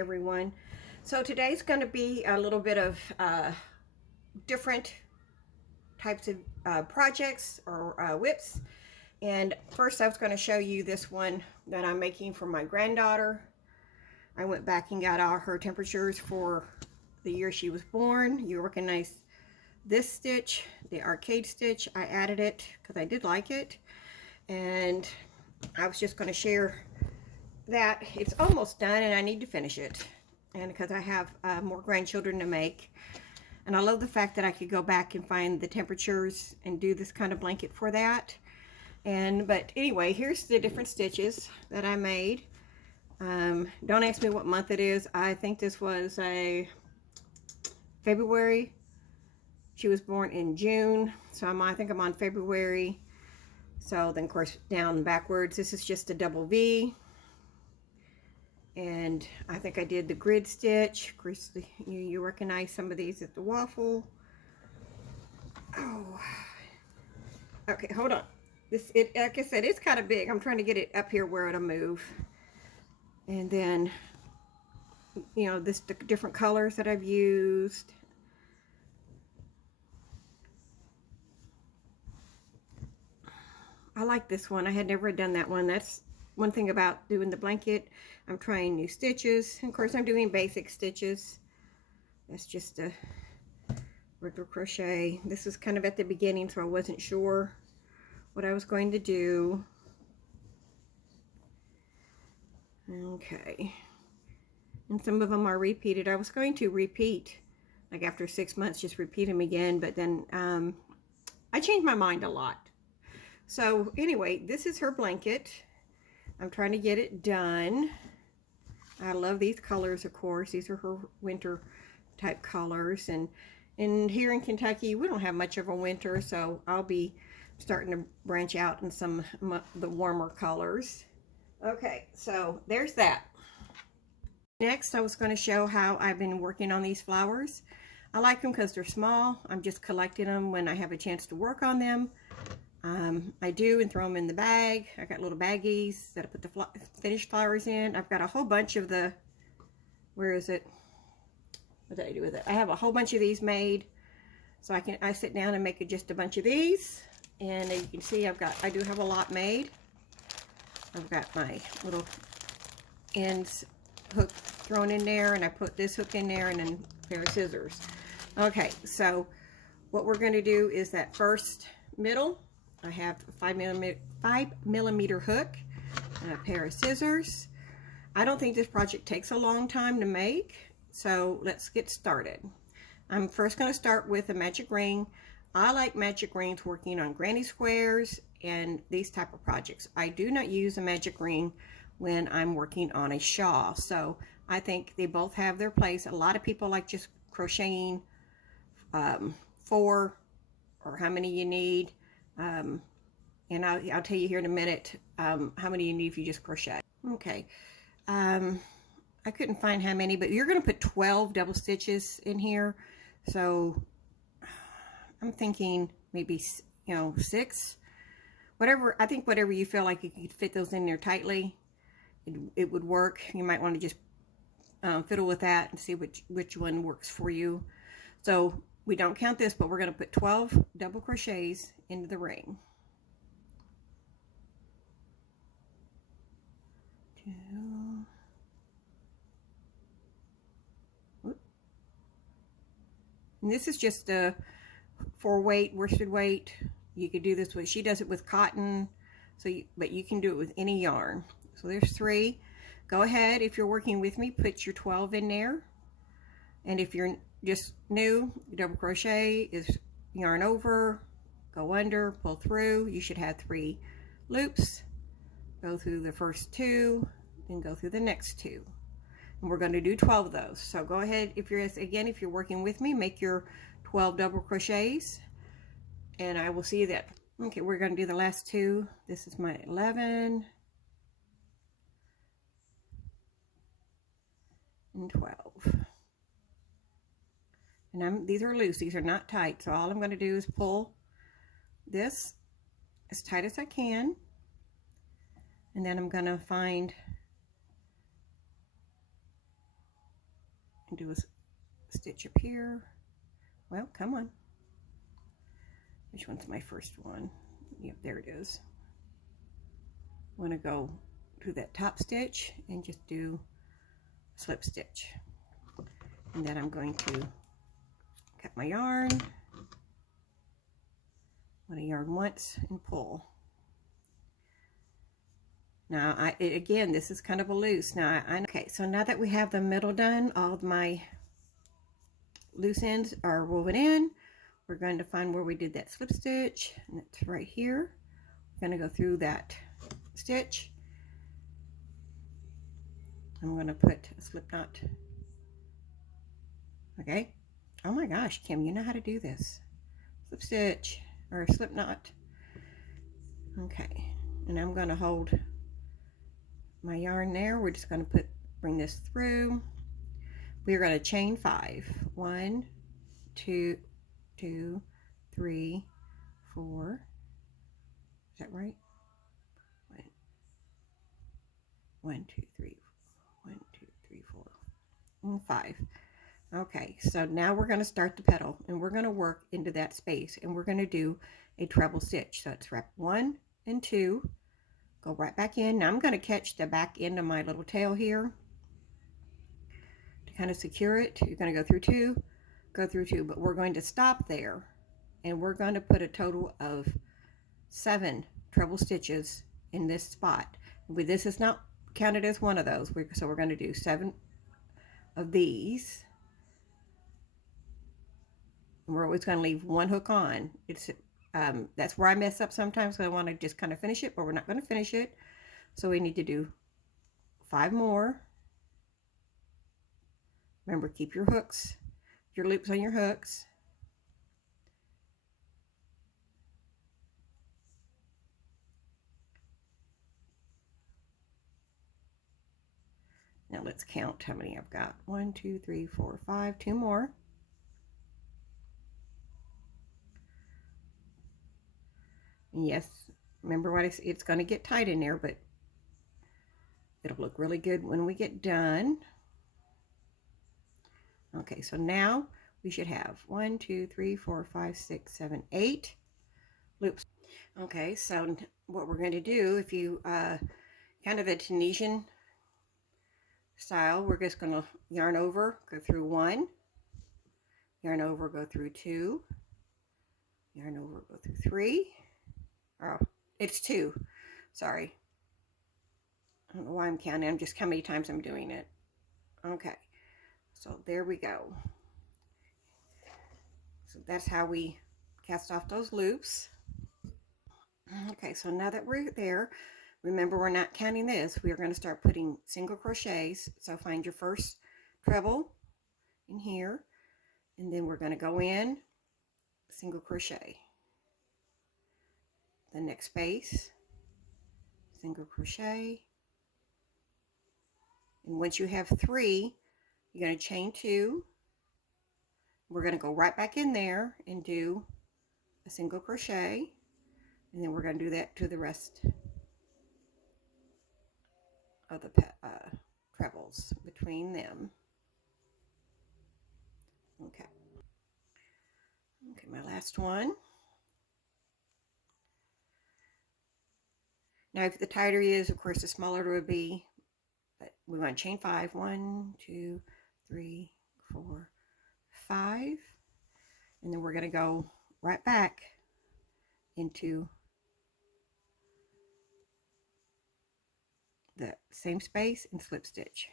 everyone. So today's going to be a little bit of different types of projects or WIPS. And first I was going to show you this one that I'm making for my granddaughter. I went back and got all her temperatures for the year she was born. You recognize this stitch, the arcade stitch. I added it because I did like it. And I was just going to share that it's almost done and I need to finish it, and because I have more grandchildren to make, and I love the fact that I could go back and find the temperatures and do this kind of blanket for that. But anyway, here's the different stitches that I made. Don't ask me what month it is. I think this was a February. She was born in June, so I think I'm on February. So then of course down backwards, this is just a double V. And I think I did the grid stitch. Of course, you recognize some of these at the waffle. Oh, okay, hold on. Like I said, it's kind of big. I'm trying to get it up here where it'll move. And then, the different colors that I've used. I like this one. I had never done that one. That's one thing about doing the blanket. I'm trying new stitches. And of course, I'm doing basic stitches. That's just a regular crochet. This is kind of at the beginning, so I wasn't sure what I was going to do. Okay. And some of them are repeated. I was going to repeat, like after 6 months, just repeat them again. But then I changed my mind a lot. So anyway, this is her blanket. I'm trying to get it done. I love these colors, of course. These are her winter type colors. And here in Kentucky, we don't have much of a winter, so I'll be starting to branch out in some of the warmer colors. Okay, so there's that. Next, I was going to show how I've been working on these flowers. I like them because they're small. I'm just collecting them when I have a chance to work on them. I do and throw them in the bag. I got little baggies that I put the finished flowers in. I've got a whole bunch of the, where is it? What did I do with it? I have a whole bunch of these made. So I sit down and make just a bunch of these. And as you can see, I do have a lot made. I've got my little ends hook thrown in there, and I put this hook in there and then a pair of scissors. Okay, so what we're going to do is that first middle, I have a 5mm hook and a pair of scissors. I don't think this project takes a long time to make, so let's get started. I'm first going to start with a magic ring. I like magic rings working on granny squares and these type of projects. I do not use a magic ring when I'm working on a shawl, so I think they both have their place. A lot of people like just crocheting 4 or how many you need. And I'll tell you here in a minute how many you need if you just crochet. Okay, I couldn't find how many, but you're going to put 12 double stitches in here. So I'm thinking maybe 6. Whatever, I think whatever you feel like you could fit those in there tightly, it would work. You might want to just fiddle with that and see which one works for you. So we don't count this, but we're going to put 12 double crochets into the ring. 2. And this is just a 4-weight worsted weight. You could do this with, she does it with cotton, but you can do it with any yarn. So there's 3. Go ahead, if you're working with me, put your 12 in there. And if you're just new, double crochet is yarn over, go under, pull through. You should have 3 loops. Go through the first 2, then go through the next 2. And we're going to do 12 of those. So go ahead, if you're working with me, make your 12 double crochets, and I will see you then. Okay, we're going to do the last 2. This is my 11 and 12. And these are loose, these are not tight, so all I'm going to do is pull this as tight as I can, and then I'm going to find and do a stitch up here. Well, come on. Which one's my first one? Yep, there it is. I want to go to that top stitch and just do a slip stitch. And then I'm going to cut my yarn. I'm going to yarn once and pull. Now, again, this is kind of a loose. Now, okay, so now that we have the middle done, all of my loose ends are woven in. We're going to find where we did that slip stitch, and it's right here. We're going to go through that stitch. I'm going to put a slip knot. Okay. Oh my gosh, Kim, you know how to do this. Slip stitch or slip knot. Okay, and I'm going to hold my yarn there. We're just going to bring this through. We're going to chain 5. 1, 2, 2, 3, 4. Is that right? 1, 2, 3, 1, 2, 3, 4, and 5. Okay, so now we're going to start the petal, and we're going to work into that space, and we're going to do a treble stitch. So it's wrap 1 and 2. Go right back in. Now I'm going to catch the back end of my little tail here to kind of secure it. You're going to go through 2, go through 2, but we're going to stop there, and we're going to put a total of 7 treble stitches in this spot. This is not counted as one of those, so we're going to do 7 of these. And we're always going to leave one hook on. That's where I mess up sometimes, so I want to just kind of finish it, but we're not going to finish it. So we need to do 5 more. Remember, keep your hooks, your loops on your hooks. Now let's count how many I've got. 1, 2, 3, 4, 5, 2 more. And yes, remember what it's going to get tight in there, but it'll look really good when we get done. Okay, so now we should have 1, 2, 3, 4, 5, 6, 7, 8 loops. Okay, so what we're going to do, if you kind of a Tunisian style, we're just going to yarn over, go through 1, yarn over, go through 2, yarn over, go through 3. Oh, it's 2. Sorry. I don't know why I'm counting. I'm just how many times I'm doing it. Okay. So there we go. So that's how we cast off those loops. Okay, so now that we're there, remember we're not counting this. We are going to start putting single crochets. So find your first treble in here, and then we're going to go in, single crochet. The next space, single crochet. And once you have 3, you're going to chain 2. We're going to go right back in there and do a single crochet, and then we're going to do that to the rest of the trebles between them. Okay, my last one. Now, if the tighter it is, of course, the smaller it would be. But we want to chain 5. 1, 2, 3, 4, 5. And then we're going to go right back into the same space and slip stitch.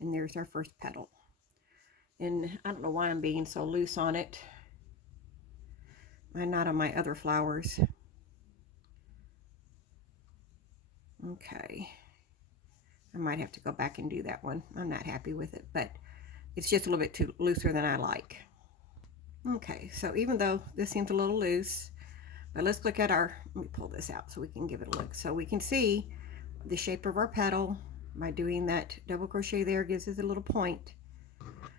And there's our first petal. And I don't know why I'm being so loose on it. I'm not on my other flowers. Okay. I might have to go back and do that one. I'm not happy with it, but it's just a little bit too looser than I like. Okay, so even though this seems a little loose, but let's look at our, let me pull this out so we can give it a look. So we can see the shape of our petal by doing that double crochet there, gives us a little point.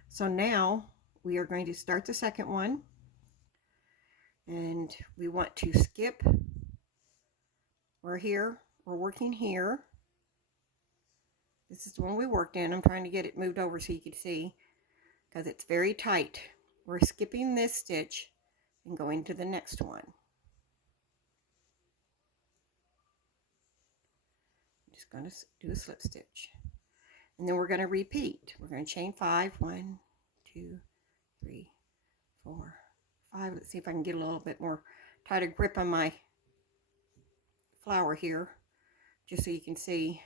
So now we are going to start the second one, and we want to skip. We're here, we're working here. This is the one we worked in. I'm trying to get it moved over so you can see. because it's very tight. We're skipping this stitch and going to the next one. I'm just going to do a slip stitch. And then we're going to repeat. We're going to chain 5. 1, 2, 3, 4, 5. Let's see if I can get a little bit more tighter grip on my flower here, just so you can see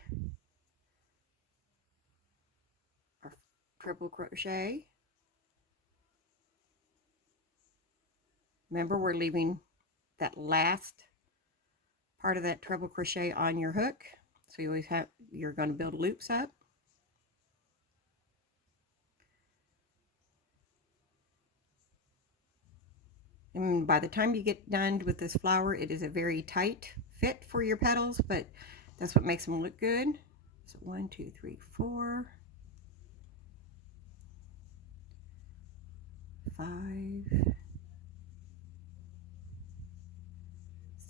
our triple crochet. Remember, we're leaving that last part of that treble crochet on your hook, so you always have, you're going to build loops up. And by the time you get done with this flower, it is a very tight fit for your petals, but that's what makes them look good. So 1, 2, 3, 4, 5,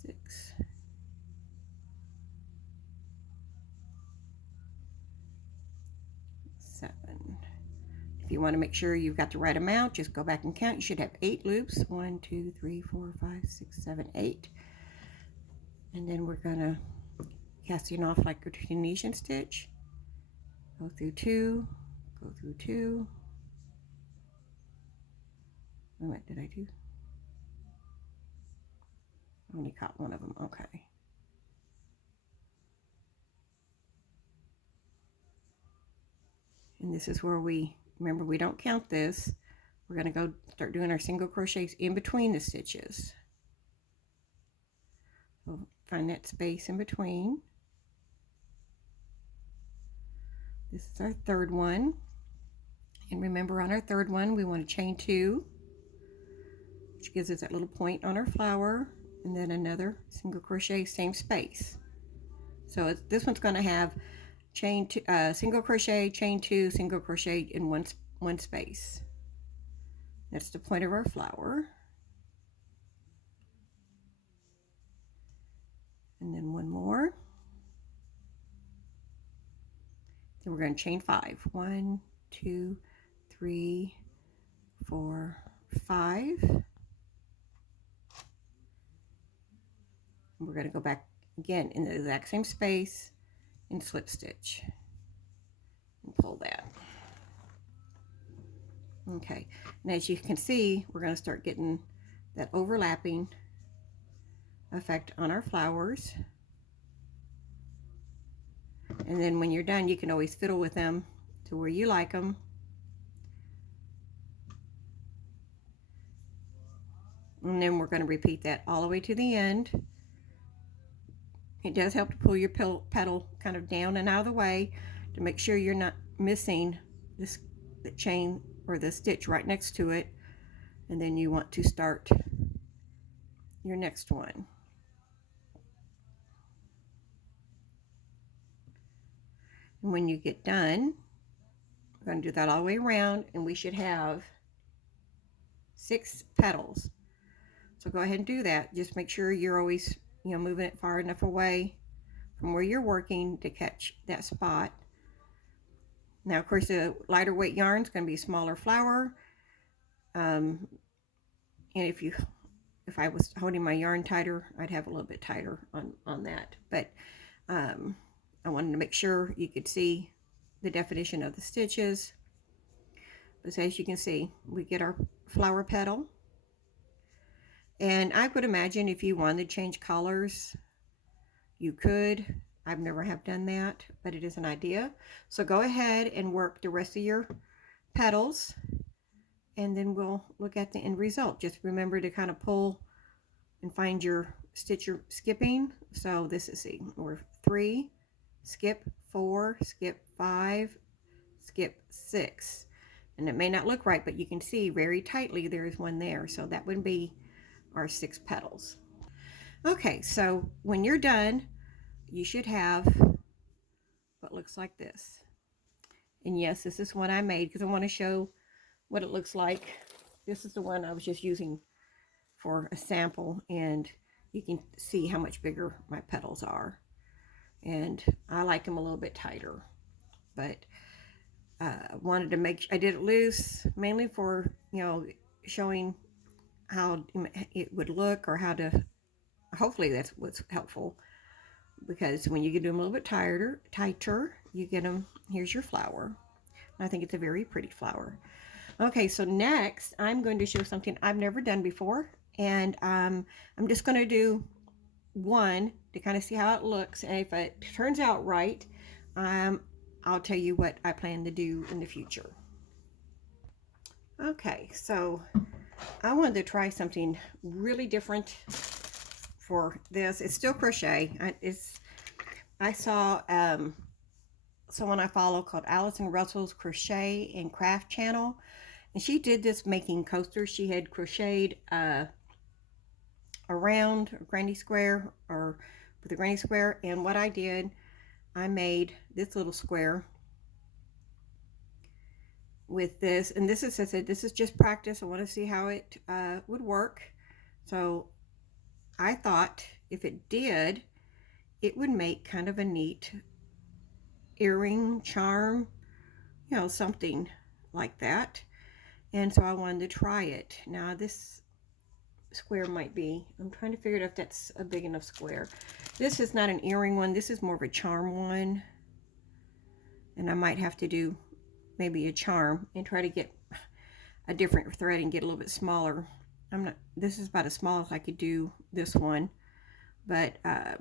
6, 7. If you want to make sure you've got the right amount, just go back and count. You should have 8 loops. 1, 2, 3, 4, 5, 6, 7, 8. And then we're gonna casting off like a Tunisian stitch. Go through 2, go through 2. What did I do? I only caught one of them. Okay. And this is where we, remember, we don't count this. We're going to go start doing our single crochets in between the stitches. So find that space in between. This is our third one. And remember, on our third one, we want to chain 2, which gives us that little point on our flower, and then another single crochet, same space. So this one's going to have chain 2, single crochet, chain 2, single crochet in one space. That's the point of our flower. And then one more. Then we're going to chain 5. 1, 2, 3, 4, 5. And we're going to go back again in the exact same space and slip stitch and pull that. Okay, and as you can see, we're going to start getting that overlapping effect on our flowers. And then when you're done, you can always fiddle with them to where you like them. And then we're going to repeat that all the way to the end. It does help to pull your petal kind of down and out of the way to make sure you're not missing the chain or the stitch right next to it. And then you want to start your next one. And when you get done, we're going to do that all the way around, and we should have 6 petals. So go ahead and do that. Just make sure you're always, moving it far enough away from where you're working to catch that spot. Now, of course, the lighter weight yarn is going to be a smaller flower. And if I was holding my yarn tighter, I'd have a little bit tighter on that. But I wanted to make sure you could see the definition of the stitches. But as you can see, we get our flower petal. And I would imagine if you wanted to change colors, you could. I've never have done that, but it is an idea. So go ahead and work the rest of your petals, and then we'll look at the end result. Just remember to kind of pull and find your stitch you're skipping. So this is, we're 3, skip 4, skip 5, skip 6. And it may not look right, but you can see very tightly there is one there. So that would be our 6 petals. Okay, so when you're done, you should have what looks like this. And yes, this is one I made because I want to show what it looks like. This is the one I was just using for a sample, and you can see how much bigger my petals are. And I like them a little bit tighter. But wanted to make, I did it loose mainly for, you know, showing how it would look, or how to, hopefully that's what's helpful, because when you get them a little bit tighter, you get them, here's your flower. I think it's a very pretty flower. Okay, so next I'm going to show something I've never done before, and I'm just going to do one to kind of see how it looks, and if it turns out right, I'll tell you what I plan to do in the future. Okay, so I wanted to try something really different for this. It's still crochet. I saw someone I follow called Allison Russell's Crochet and Craft channel, and she did this making coasters. She had crocheted around a granny square, or with a granny square, and what I did, I made this little square with this, and this is, I said, this is just practice. I want to see how it would work. So I thought if it did, it would make kind of a neat earring, charm, you know, something like that. And so I wanted to try it. Now this square might be, I'm trying to figure out if that's a big enough square. This is not an earring one, this is more of a charm one, and I might have to do maybe a charm and try to get a different thread and get a little bit smaller. This is about as small as I could do this one, but I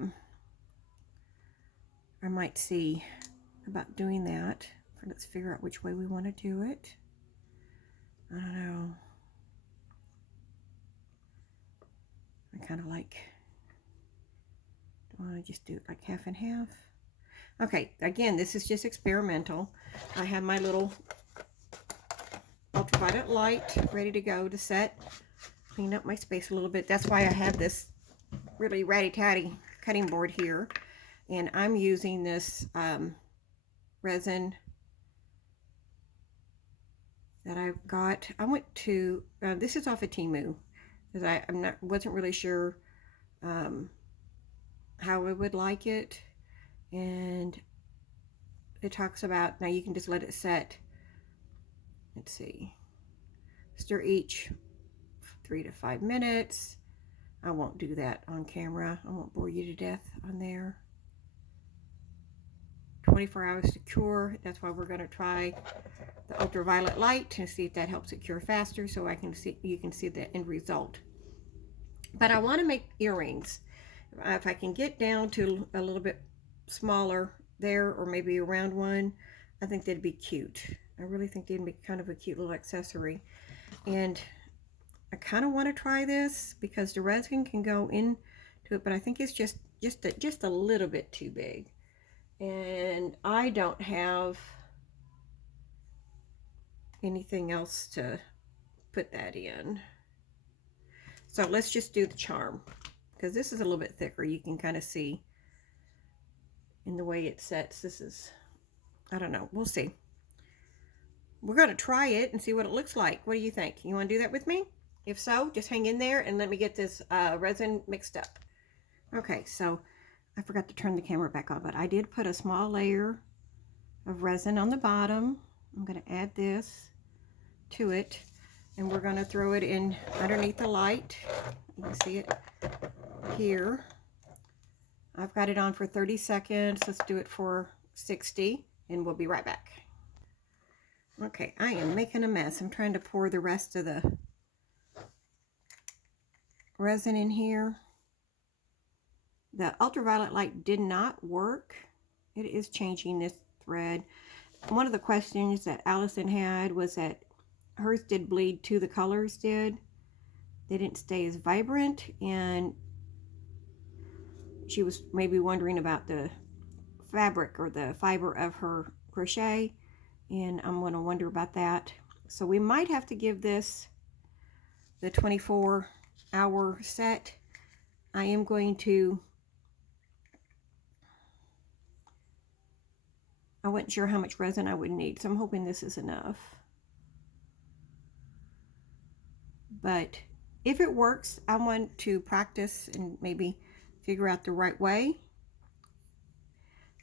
might see about doing that. Let's figure out which way we want to do it. I don't know. I kind of like, do I want to just do it like half and half? Okay, again, this is just experimental. I have my little ultraviolet light ready to go to set. Clean up my space a little bit. That's why I have this really ratty-tatty cutting board here. And I'm using this resin that I got. I went to, this is off of Temu, because wasn't really sure how I would like it. And it talks about, now you can just let it set. Let's see. Stir each 3 to 5 minutes. I won't do that on camera. I won't bore you to death on there. 24 hours to cure. That's why we're going to try the ultraviolet light to see if that helps it cure faster, so I can see, you can see the end result. But I want to make earrings. If I can get down to a little bit smaller there, or maybe a round one, I think that'd be cute. I really think they'd make kind of a cute little accessory. And I kind of want to try this because the resin can go into it, but I think it's just a little bit too big. And I don't have anything else to put that in. So let's just do the charm, because this is a little bit thicker. You can kind of see in the way it sets. This is, I don't know, we'll see. We're going to try it and see what it looks like. What do you think? You want to do that with me? If so, just hang in there and let me get this resin mixed up. Okay, so I forgot to turn the camera back on, but I did put a small layer of resin on the bottom. I'm going to add this to it, and we're going to throw it in underneath the light. You can see it here. I've got it on for 30 seconds. Let's do it for 60, and we'll be right back. Okay, I am making a mess. I'm trying to pour the rest of the resin in here. The ultraviolet light did not work. It is changing this thread. One of the questions that Allison had was that hers did bleed too, the colors did. They didn't stay as vibrant, and she was maybe wondering about the fabric or the fiber of her crochet, and I'm going to wonder about that. So we might have to give this the 24-hour set. I am going to, I wasn't sure how much resin I would need, so I'm hoping this is enough. But if it works, I want to practice and maybe figure out the right way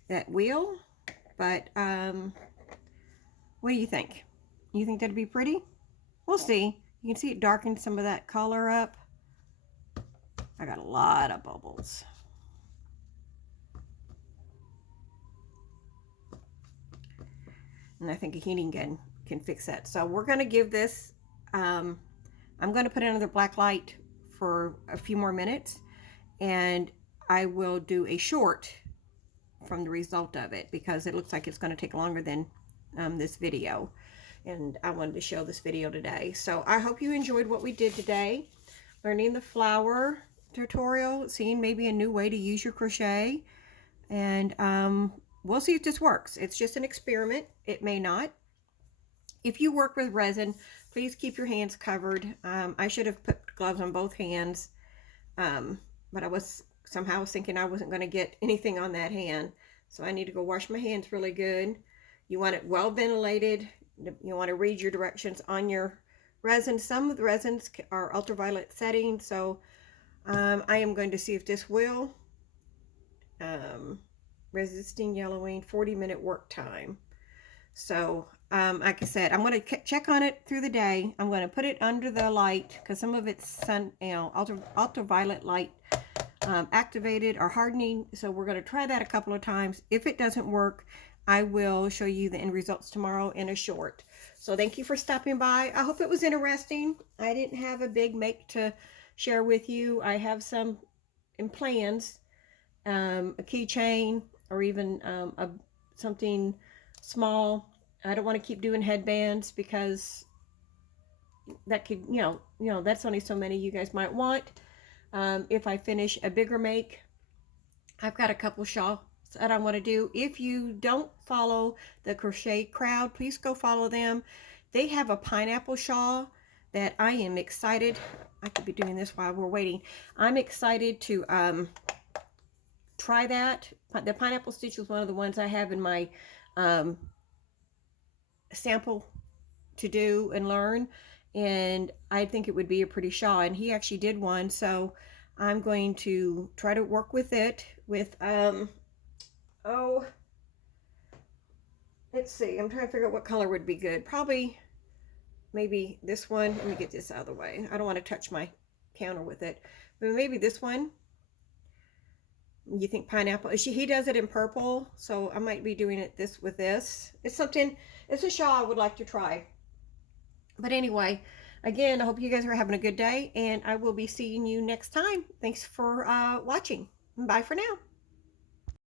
that will. But we'll What do you think? You think that'd be pretty? We'll see. You can see it darkened some of that color up. I got a lot of bubbles. And I think a heating gun can fix that. So we're going to give this, I'm going to put it under black light for a few more minutes. And I will do a short from the result of it, because it looks like it's going to take longer than this video. And I wanted to show this video today. So I hope you enjoyed what we did today. Learning the flower tutorial, seeing maybe a new way to use your crochet. And we'll see if this works. It's just an experiment. It may not. If you work with resin, please keep your hands covered. I should have put gloves on both hands. But I was somehow thinking I wasn't going to get anything on that hand. So I need to go wash my hands really good. You want it well ventilated. You want to read your directions on your resin. Some of the resins are ultraviolet settings. So I am going to see if this will. Resisting yellowing, 40-minute work time. So like I said, I'm going to check on it through the day. I'm going to put it under the light, because some of it's sun, ultraviolet light activated or hardening. So we're going to try that a couple of times. If it doesn't work, I will show you the end results tomorrow in a short. So thank you for stopping by. I hope it was interesting. I didn't have a big make to share with you. I have some in plans, a keychain, or even something small. I don't want to keep doing headbands, because that could, you know, that's only so many you guys might want. If I finish a bigger make, I've got a couple shawls that I want to do. If you don't follow the Crochet Crowd, please go follow them. They have a pineapple shawl that I am excited. I could be doing this while we're waiting. I'm excited to try that. The pineapple stitch was one of the ones I have in my sample to do and learn, and I think it would be a pretty shawl, and he actually did one. So I'm going to try to work with it with let's see, I'm trying to figure out what color would be good. Probably maybe this one. Let me get this out of the way. I don't want to touch my counter with it, but maybe this one. You think pineapple? He does it in purple, so I might be doing it with this. It's something, it's a shawl I would like to try. But anyway, again, I hope you guys are having a good day, and I will be seeing you next time. Thanks for watching. Bye for now.